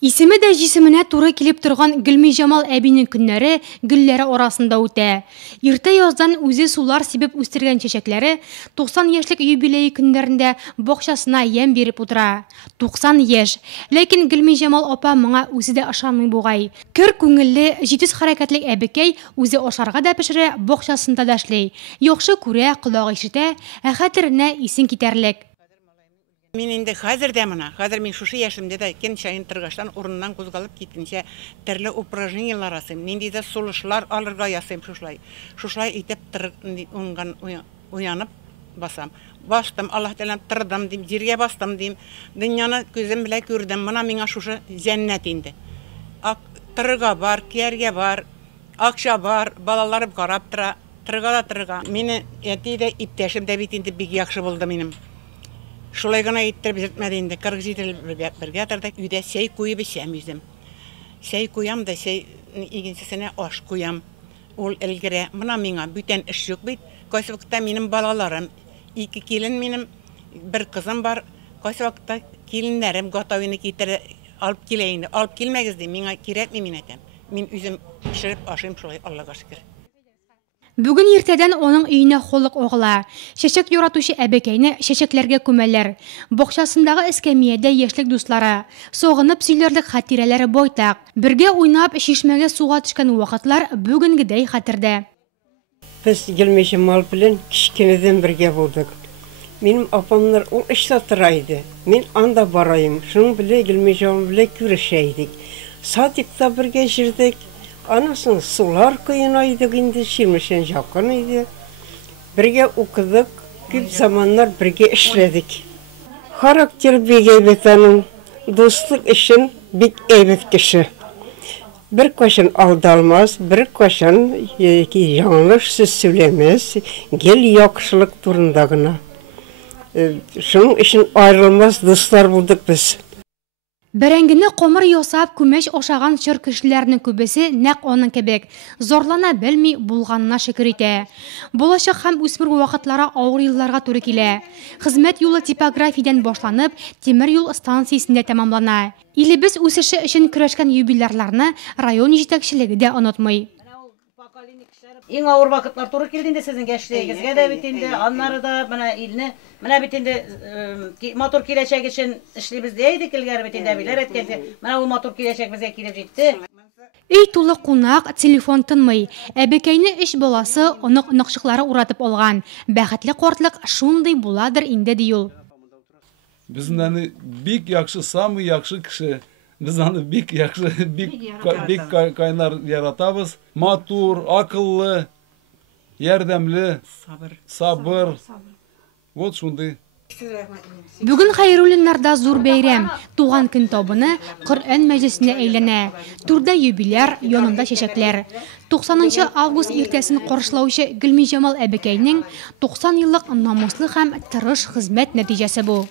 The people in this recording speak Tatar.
Исеме дә җисеменә туры килеп торган Гөлмиҗамал әбинең көннәре гөлләре арасында үтә. Иртә яздан үзе сулар сибеп үстергән чәчәкләре 90 яшьлек юбилей көннәрендә бакчасына ямь биреп утыра. 90 яшь. Ләкин Гөлмиҗамал апа моңа үзе дә ышанмый бугай. Көр күңелле, җитез хәрәкәтле әбекәй үзе ашарга да пешерә, бакчасында да эшли. Яхшы күрә, колагы ишетә, ә хәтеренә исен китәрлек. Мен инде хәзер дә мына, хәзер мин шушы яшемдә дә кен чайын тыргаштан урыннан кузгалып киткәнчә төрле упражнениялар ясыйм. Нинди дә сулышлар алырга ясыйм шушлай. Шушлай итеп уянып басам. Бастым, Аллаһ Тәгалә тырдым дим, җиргә бастым дим. Дөньяны күзем белән күрдем. Мына миңа шушы җәннәт инде. Тырга бар, кияргә бар, акча бар, балаларым карап тора, тырга. Мине әти дә иптәшем дә бит инде бик яхшы булды минем. Шулай гына иттереп җитмәде инде. 47 бергә тордык, өйдә чәй куеп эчәм үзем. Чәй куям да чәй икенчесенә аш куям. Ул элгерә. Мына миңа бүтән эш юк бит. Кайсы вакытта минем балаларым, 2 килен минем, 1 кызым бар. Кайсы вакытта киленнәрем готовыны китереп алып килә инде. Алып килмәгез ди, миңа кирәкми мин әйтәм. Мин үзем пешереп ашыйм шулай, Аллага шөкер. Бүген иртәдән аның өенә холык огыла. Чәчәк яратучы әбекәйне чәчәкләргә күмәләр. Бакчасындагы эскәмиядә яшьлек дуслары, согынып сөйләрлек хатирәләре байтак. Бергә уйнап, чишмәгә суга төшкән вакытлар бүгенгедәй хәтердә. Без Гөлмиҗамал белән кичкенәдән бергә булдык. Минем апамнар ул эштә тора иде. Мин анда барайым. Шуның белән Гөлмиҗамал белән күрешә идек. Садикта бергә җирдек. Анасын сулар кыйына идек инде, шилмешен жақын иде. Бірге укыдык, күп заманнар бірге эшләдек. Характер бик әйбәт аның, достык эшен бик әйбәт кеше. Бер кашын алдалмас, бер кашын яңлыш сүз сөйләмәс, гел яхшылык турында гына. Шуның өчен аерылмас дуслар булдык без. Бәрәңгене комыр ясап күмәч ашаган чыр кешеләрнең күбесе нәкъ аның кебек, зарлана белми булганына шөкер итә. Булачак һәм үсмер вакытлары авыр елларга туры килә. Хезмәт юлы типографиядән башланып, тимер юл станциясендә тәмамлана. Илебез үсеше өчен көрәшкән юбиларларны район җитәкчелеге дә онытмый. Иң авыр вакытлар туры килде инде сезнең яшьлегегезгә дә бит инде, аннары да менә илне, менә бит инде матур киләчәк өчен эшлибез дә илгәр бит инде биләр әйткәнчә, менә ул матур киләчәк безгә килеп җитте. Өй тулы кунак, телефон тынмый. Әбекәйне эш баласы онык-оныкчыклары уратып алган. Бәхетле картлык шундый буладыр инде ди ул. Безне бик яхшы, самый яхшы кеше. Biz аны бик яхшы, бик кайнар яратабыз. Матур, акыллы, ярдәмле, сабыр. Вот шундый. Бүген Хәйруллиннарда зур бәйрәм. Туган көн табыны Коръән мәҗлесенә әйләнә. Түрдә юбилер, янында чәчәкләр. 90 август иртәсен каршылаучы Гөлмиҗамал әбекәйнең 90 еллык намуслы һәм тырыш хезмәт нәтиҗәсе бу.